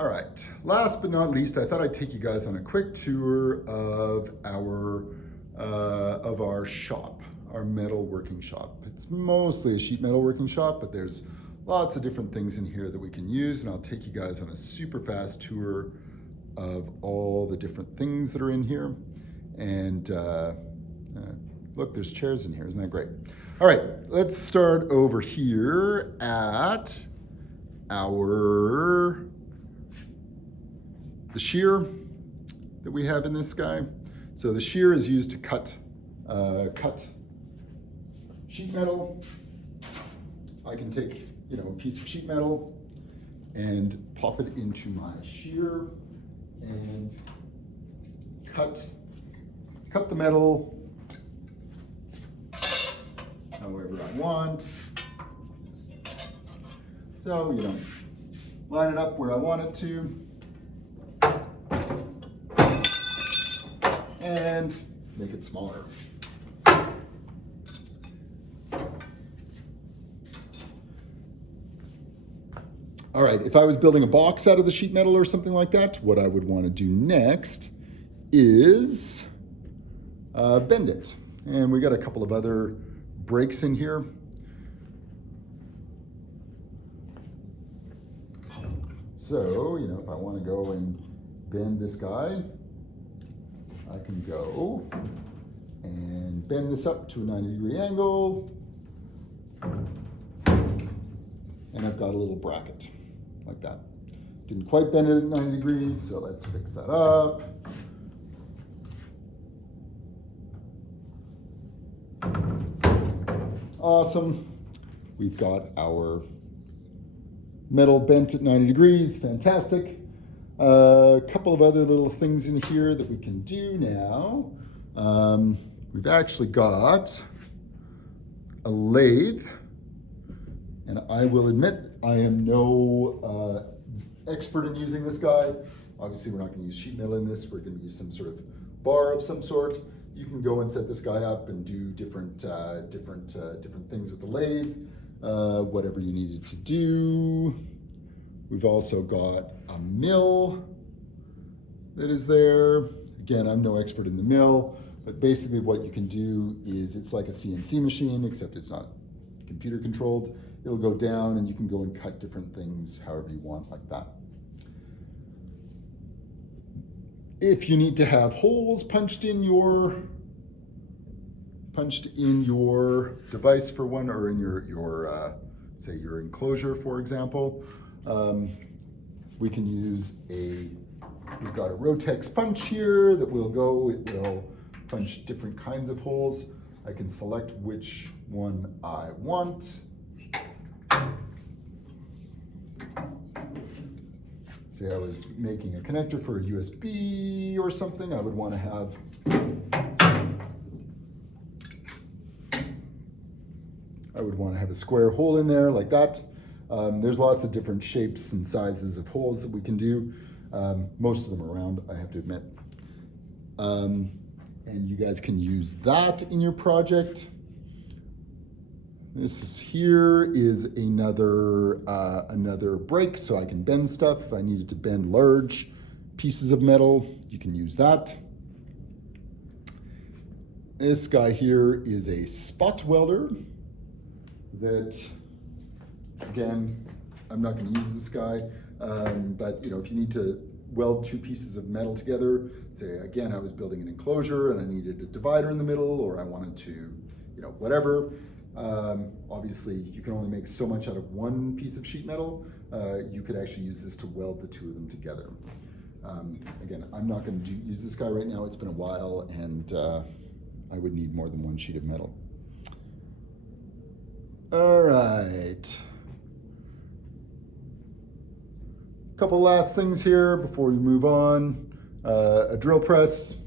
All right, last but not least, I thought I'd take you guys on a quick tour of our shop, our metal working shop. It's mostly a sheet metal working shop, but there's lots of different things in here that we can use, and I'll take you guys on a super fast tour of all the different things that are in here. And look, there's chairs in here, isn't that great? All right, let's start over here at the shear that we have in this guy. So the shear is used to cut sheet metal. I can take, a piece of sheet metal and pop it into my shear and cut the metal however I want. So, line it up where I want it to. And make it smaller. All right, if I was building a box out of the sheet metal or something like that, what I would want to do next is bend it. And we got a couple of other breaks in here. So, if I want to go and bend this guy, I can go and bend this up to a 90-degree angle. And I've got a little bracket like that. Didn't quite bend it at 90 degrees, so let's fix that up. Awesome. We've got our metal bent at 90 degrees, fantastic. A couple of other little things in here that we can do now. We've actually got a lathe, and I will admit I am no expert in using this guy. Obviously, we're not going to use sheet metal in this. We're going to use some sort of bar of some sort. You can go and set this guy up and do different things with the lathe, whatever you needed to do. We've also got a mill that is there. Again, I'm no expert in the mill, but basically what you can do is it's like a CNC machine, except it's not computer controlled. It'll go down and you can go and cut different things however you want, like that. If you need to have holes punched in your device for one, or in your say your enclosure, for example, we can use we've got a Rotex punch here that will punch different kinds of holes. I can select which one I want. Say I was making a connector for a USB or something, I would want to have a square hole in there like that. There's lots of different shapes and sizes of holes that we can do. Most of them are round, I have to admit. And you guys can use that in your project. Here is another break, so I can bend stuff. If I needed to bend large pieces of metal, you can use that. This guy here is a spot welder that, again, I'm not going to use this guy, but if you need to weld two pieces of metal together, say again I was building an enclosure and I needed a divider in the middle, or I wanted to, whatever. Obviously, you can only make so much out of one piece of sheet metal. You could actually use this to weld the two of them together. Again, I'm not going to use this guy right now. It's been a while, and I would need more than one sheet of metal. All right. Couple last things here before we move on. A drill press,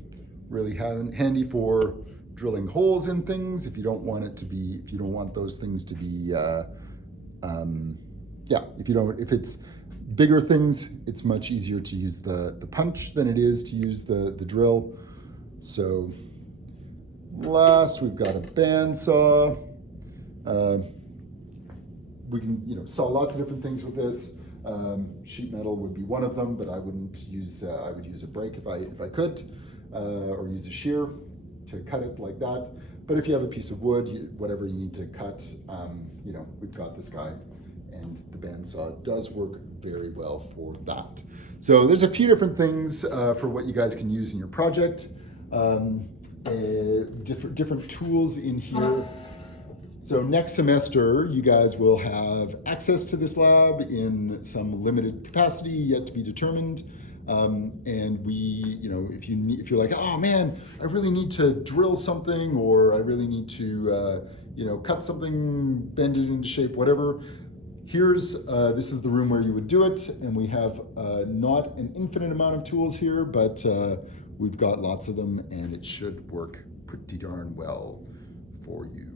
really handy for drilling holes in things if you don't want those things to be, if it's bigger things, it's much easier to use the punch than it is to use the drill. So last, we've got a bandsaw. We can saw lots of different things with this. Sheet metal would be one of them, but I wouldn't use. I would use a brake if I could, or use a shear to cut it like that. But if you have a piece of wood, whatever you need to cut, we've got this guy, and the bandsaw does work very well for that. So there's a few different things for what you guys can use in your project. Different tools in here. So next semester, you guys will have access to this lab in some limited capacity yet to be determined. And we, if you're like, oh man, I really need to drill something, or I really need to, cut something, bend it into shape, whatever. This is the room where you would do it, and we have not an infinite amount of tools here, but we've got lots of them, and it should work pretty darn well for you.